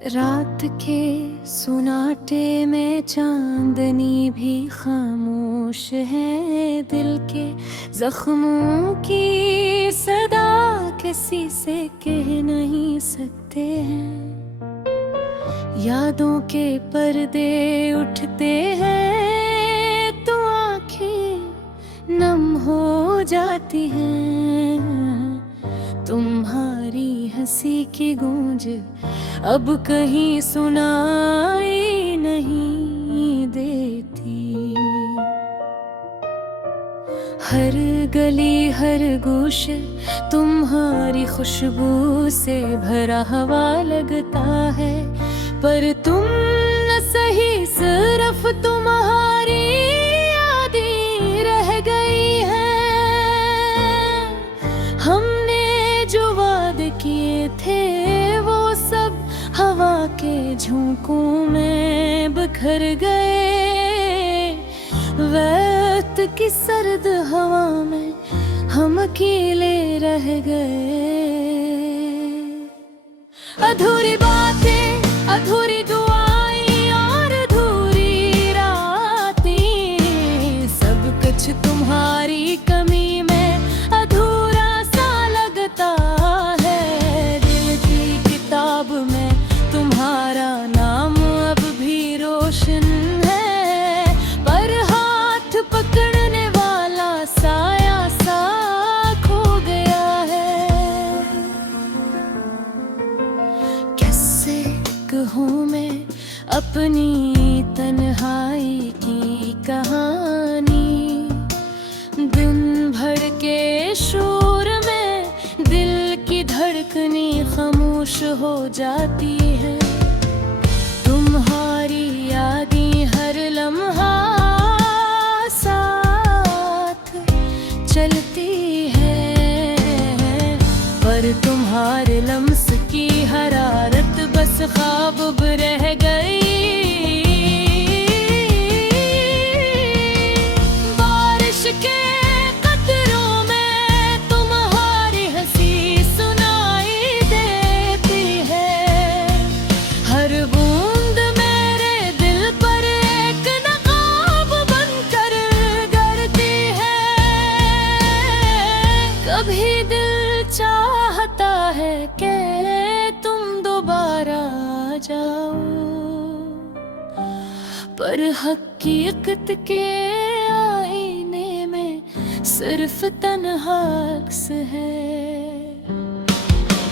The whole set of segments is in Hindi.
रात के सुनाटे में चांदनी भी खामोश है। दिल के जख्मों की सदा किसी से कह नहीं सकते हैं। यादों के पर्दे उठते हैं तो आंखें नम हो जाती हैं। तुम्हारी हंसी की गूंज अब कहीं सुनाई नहीं देती। हर गली हर गोशे तुम्हारी खुशबू से भरा हवा लगता है, पर तुम न सही सिर्फ तुम्हारी यादें रह गई हैं। हमने जो वादे किए थे वो सब हवा के झोंकों में बिखर गए। वक्त की सर्द हवा में हम अकेले रह गए। अधूरी बातें, अधूरी दुआएं और अधूरी रातें, सब कुछ तुम्हारी कमी में अधूरा सा लगता है। दिल की किताब में तुम्हारा नाम अब भी रोशन है, पर हाथ पकड़ने वाला साया सा खो गया है। कैसे कहूँ मैं अपनी तन्हाई की कहानी, दिन भर के शोर में दिल की धड़कनें खामोश हो जाती है। तुम्हारी यादें हर लम्हा साथ चलती है, पर तुम्हारे लम्स की हरारत बस ख्वाब रह गई। बारिश के कतरों में तुम्हारी हंसी सुनाई देती है। हर बूंद मेरे दिल पर एक नकाब बनकर गिरती है। कभी दिल चाहता है कि तुम दोबारा आ जाओ, पर हकीकत के आईने में सिर्फ तन्हा अक्स है।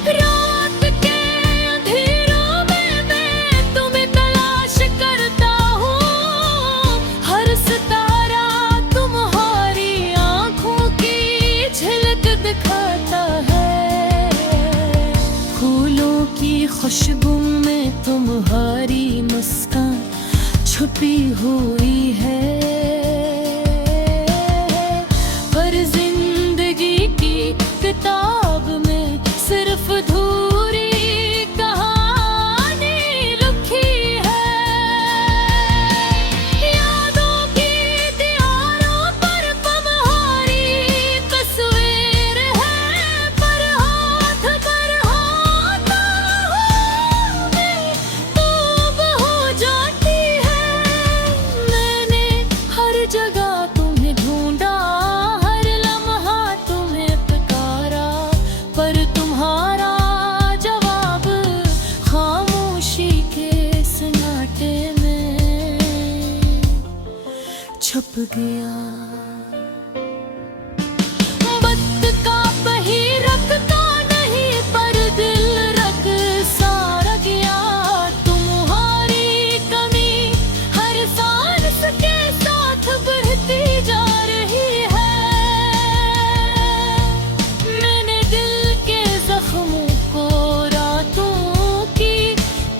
रात के अंधेरों में मैं तुम्हें तलाश करता हूँ। हर सितारा तुम्हारी आंखों की झलक दिखाता है। फूलों की खुशबू में तुम्हारी मुस्कान छुपी हुई है, पर जिंदगी की किताब में सिर्फ अधूरी कहानी लिखी है। यादों की दीवारों पर तुम्हारी तस्वीर है, पर हाथ पर होता हूँ तूब हो जाती है। मैंने हर जगह तुम्हें ढूंढा, हर लम्हा तुम्हें पुकारा, पर तुम्हारा जवाब खामोशी के सन्नाटे में छुप गया। वक्त का पही रखता नहीं, पर दिल रख सारा गया। तुम्हारी कमी हर सांस के साथ बढ़ती जा रही है। मैंने दिल के जख्मों को रातों की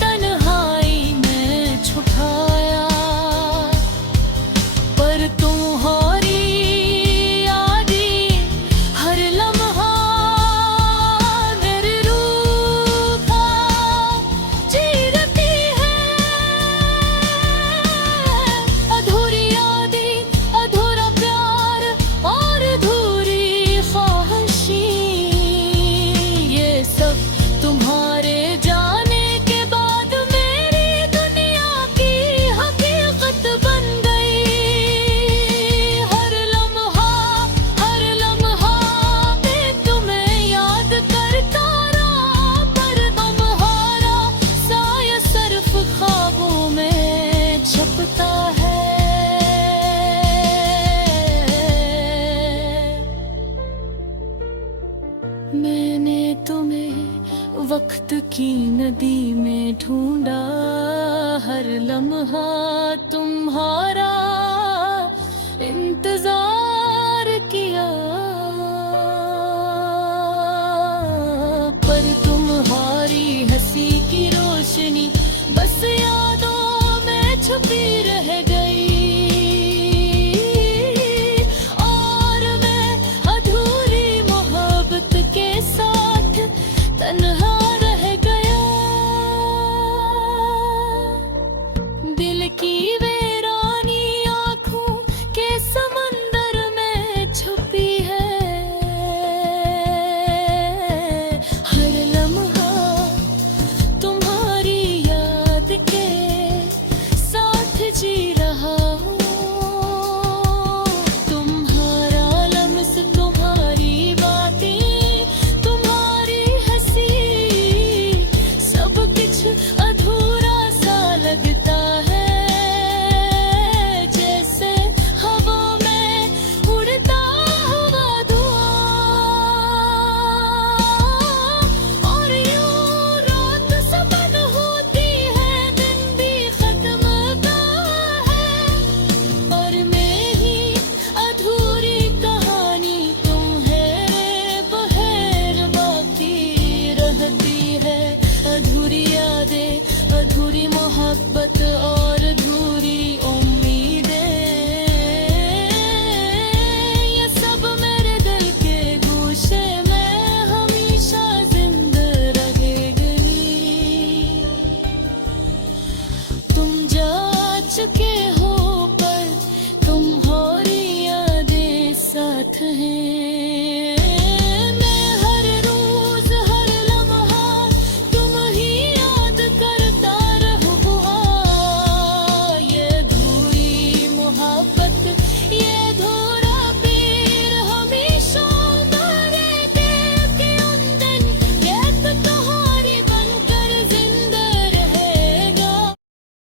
तन्हाई में छुपाया, पर तुम्हारी लगता है। मैंने तुम्हें वक्त की नदी में ढूंढा, हर लम्हा तुम्हारा इंतजार किया, पर तुम्हारी हंसी की रोशनी बस यादों में छुपी रह गई। और मैं अधूरी मोहब्बत के साथ तन्हा रह गया। दिल की वीरानी आँखों के समंदर में छुपी है। हर लम्हा तुम्हारी याद के साथ जी रहा हूँ। तुम्हारा लम्स, तुम्हारी बातें, तुम्हारी हंसी, सब कुछ अधूरा सा लगता है। जैसे हवा में उड़ता हुआ धुआं, और यूं रात सबन होती है, दिन भी खत्म होता है। और मेरी अधूरी कहानी तुम्हारे बगैर बाकी रहती है। अधूरी यादें, अधूरी मोहब्बत और अधूरी उम्मीदें, ये सब मेरे दिल के गोशे में हमेशा जिंदा रहेगी। तुम जा चुके हो पर तुम्हारी यादें साथ हैं।